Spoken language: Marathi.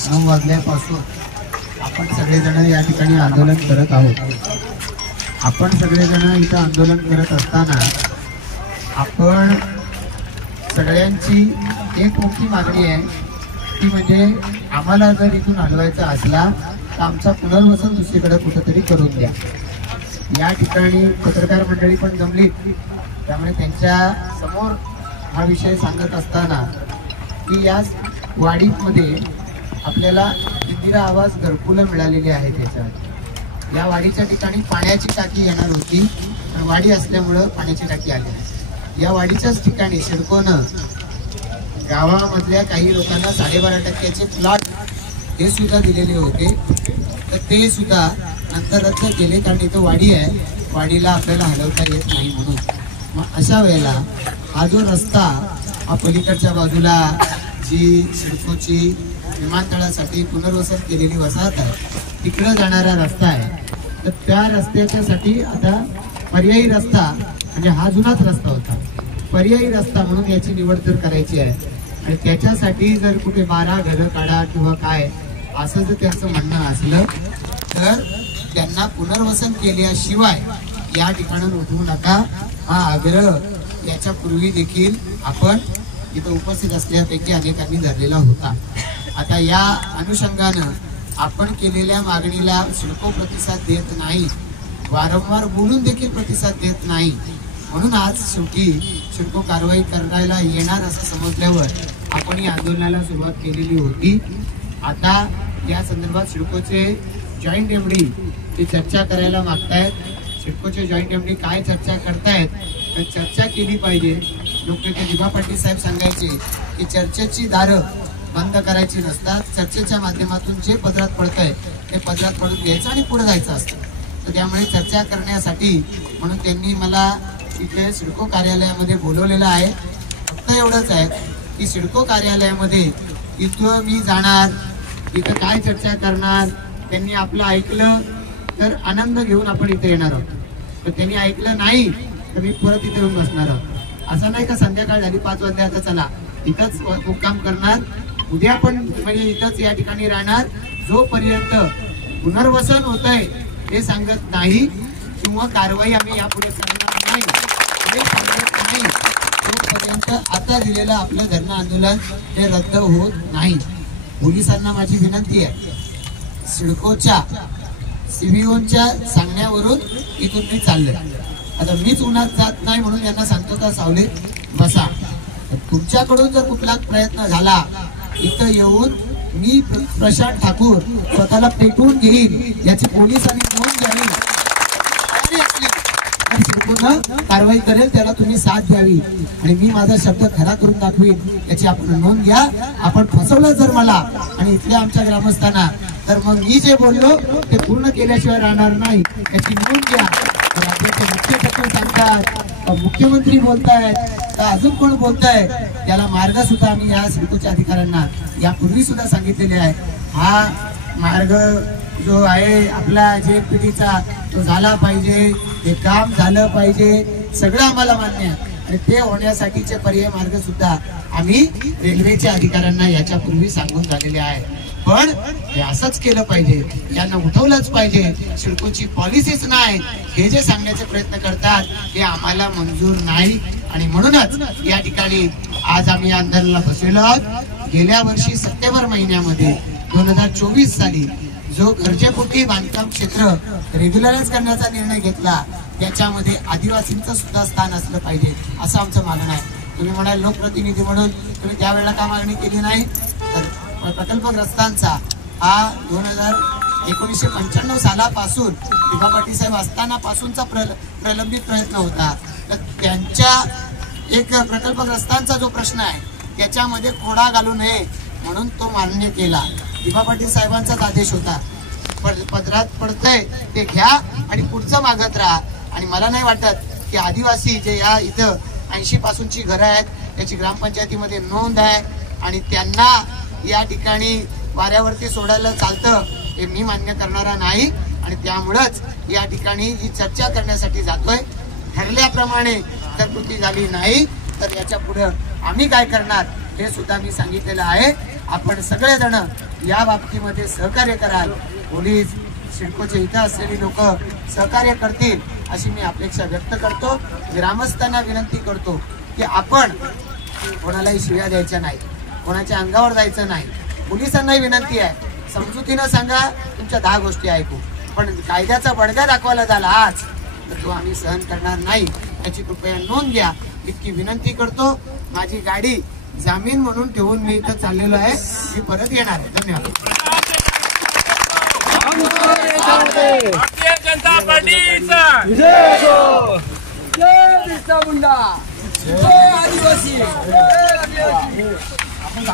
9 वाजल्यापासून आपण सगळेजण या ठिकाणी आंदोलन करत आहोत। आपण सगळेजण इथं आंदोलन करत असताना आपण सगळ्यांची एक मोठी मागणी आहे, ती म्हणजे आम्हाला जर इथून हलवायचा असला तर आमचा पुनर्वसन दुसरीकडे कुठेतरी करून द्या। या ठिकाणी पत्रकार मंडळी पण जमली, त्यामुळे त्यांच्या समोर हा विषय सांगत असताना की या वाडीमध्ये आपल्याला इंदिरा आवास घरकुलं मिळालेली आहेत। त्याच्यात या वाडीच्या ठिकाणी पाण्याची टाकी येणार होती, पण वाडी असल्यामुळं पाण्याची टाकी आली। या वाडीच्याच ठिकाणी सिडकोनं गावामधल्या काही लोकांना 12.5% प्लॉट हे सुद्धा दिलेले होते, तर ते सुद्धा नंतर रद्द केले, कारण इथं वाडी आहे, वाडीला आपल्याला हलवता येत नाही म्हणून। मग अशा वेळेला हा जो रस्ता हा पलीकडच्या बाजूला जी सिडकोची विमानतळासाठी पुनर्वसन केलेली वसाहत आहे तिकडे जाणारा रस्ता आहे, तर त्या रस्त्याच्यासाठी आता पर्यायी रस्ता म्हणजे हा जुनाच रस्ता होता, पर्यायी रस्ता म्हणून याची निवड तर करायची आहे। आणि त्याच्यासाठी जर कुठे 12 घरं काढा किंवा काय असं जर त्यांचं म्हणणं असलं तर त्यांना पुनर्वसन केल्याशिवाय या ठिकाणाहून उठवू नका, हा आग्रह याच्यापूर्वी देखील आपण इथं उपस्थित असल्यापैकी अनेकांनी धरलेला होता। आता या अनुषंगानं आपण केलेल्या मागणीला सिडको प्रतिसाद देत नाही, वारंवार बोलून देखील प्रतिसाद देत नाही, म्हणून आज शेवटी सिडको कारवाई करायला येणार असं समजल्यावर आपण या आंदोलनाला सुरुवात केलेली होती। आता या संदर्भात सिडकोचे जॉईंट एमडी ते चर्चा करायला मागतायत। सिडकोचे जॉईंट एमडी काय चर्चा करतायत तर चर्चा केली पाहिजे। लोकनेते दिबा पाटील साहेब सांगायचे की चर्चेची दारं बंद करायची नसतात, चर्चेच्या माध्यमातून जे पदरात पडतंय ते पदरात पडून घ्यायचं आणि पुढे जायचं असतं। तर त्यामुळे चर्चा करण्यासाठी म्हणून त्यांनी मला इथे सिडको कार्यालयामध्ये बोलवलेलं आहे। फक्त एवढंच आहे की सिडको कार्यालयामध्ये इथं मी जाणार, इथं काय चर्चा करणार, त्यांनी आपलं ऐकलं तर आनंद घेऊन आपण इथे येणार आहोत, तर त्यांनी ऐकलं नाही तर मी परत इथे येऊन बसणार आहोत। असं नाही का संध्याकाळ झाली 5 वाजले आता चला इथंच मुक्काम करणार, उद्या पण म्हणजे इथंच या ठिकाणी राहणार जोपर्यंत पुनर्वसन होतंय हे सांगत नाही किंवा कारवाई आम्ही यापुढे करणार नाही हे सांगत नाही तोपर्यंत आता दिलेलं आपलं धरणं आंदोलन हे रद्द होत नाही। पोलिसांना माझी विनंती आहे, सिडकोच्या सीबीओच्या सांगण्यावरून इथून मी चाललोय, आता मीच उन्हात जात नाही म्हणून यांना सांगतो का सावले बसा। तुमच्याकडून जर कुठला प्रयत्न झाला इथं येऊन मी प्रशांत ठाकूर स्वतःला पेटवून घेईन याची पोलिसांनी नोंद घ्यावी आणि सिडकोनं कारवाई करेल त्याला तुम्ही साथ द्यावी आणि मी माझा शब्द खरा करून दाखवीन याची आपण नोंद घ्या। आपण फसवलं जर मला आणि इथल्या आमच्या ग्रामस्थांना तर मग मी जे बोललो ते पूर्ण केल्याशिवाय राहणार नाही याची नोंद घ्या। राज्याचे मुख्य सचिव सांगतात, मुख्यमंत्री बोलतायत, तर अजून कोण बोलताय त्याला मार्ग सुद्धा आम्ही या सिडकोच्या अधिकाऱ्यांना यापूर्वी सुद्धा सांगितलेले आहे। हा मार्ग जो आहे आपला JPDचा तो झाला पाहिजे, हे काम झालं पाहिजे, सगळं आम्हाला मान्य आहे आणि ते होण्यासाठीचे पर्याय मार्ग सुद्धा आम्ही रेल्वेच्या अधिकाऱ्यांना याच्यापूर्वी सांगून झालेले आहे। पण हे असंच केलं पाहिजे, यांना उठवलंच पाहिजे, सिडकोची पॉलिसीच नाही हे जे सांगण्याचे प्रयत्न करतात हे आम्हाला मंजूर नाही आणि म्हणूनच या ठिकाणी आज आम्ही आंदोलनाला बसलेलो आहोत। गेल्या वर्षी सप्टेंबर महिन्यामध्ये 2024 साली जो गरजेपोटी बांधकाम क्षेत्र रेग्युलराइज करण्याचा निर्णय घेतला त्याच्यामध्ये आदिवासींचं सुद्धा स्थान असलं पाहिजे असं आमचं मागणं आहे। तुम्ही म्हणाल लोकप्रतिनिधी म्हणून तुम्ही त्यावेळेला का मागणी केली नाही, तर प्रकल्पग्रस्तांचा हा 1995 सालापासून दिबा पाटील साहेब असताना पासूनचा प्रलंबित प्रयत्न होता, तर त्यांच्या एक प्रकल्पग्रस्तांचा जो प्रश्न आहे त्याच्यामध्ये खोडा घालू नये म्हणून तो मान्य केला। दिबा पाटील साहेबांचाच आदेश होता, पदरात पडतंय ते घ्या आणि पुढचं मागत राहा। आणि मला नाही वाटत की आदिवासी जे या इथं 80 पासूनची घरं आहेत त्याची ग्रामपंचायतीमध्ये नोंद आहे आणि त्यांना या ठिकाणी वाऱ्यावरती सोडायला चालतं हे मी मान्य करणारा नाही आणि त्यामुळेच या ठिकाणी ही चर्चा करण्यासाठी जातोय। ठरल्याप्रमाणे जर कृती झाली नाही तर याच्या पुढे आम्ही काय करणार हे सुद्धा मी सांगितलेलं आहे। आपण सगळेजण या बाबतीमध्ये सहकार्य कराल, पोलीस सिडकोचे इथं असलेली लोक सहकार्य करतील अशी मी अपेक्षा व्यक्त करतो. ग्रामस्थांना विनंती करतो की आपण कोणालाही शिव्या द्यायच्या नाही, कोणाच्या अंगावर जायचं नाही. पोलिसांनाही विनंती आहे, समजुतीनं सांगा, तुमच्या 10 गोष्टी ऐकू, पण कायद्याचा बडगा दाखवायला झाला आज तर तो आम्ही सहन करणार नाही, याची कृपया नोंद घ्या इतकी विनंती करतो. माझी गाडी जामीन म्हणून ठेवून मी इथं चाललेलो आहे, मी परत येणार आहे. धन्यवाद. भारतीय जनता पार्टीचा जय बिरसा मुंडा, जय आदिवासी. आपण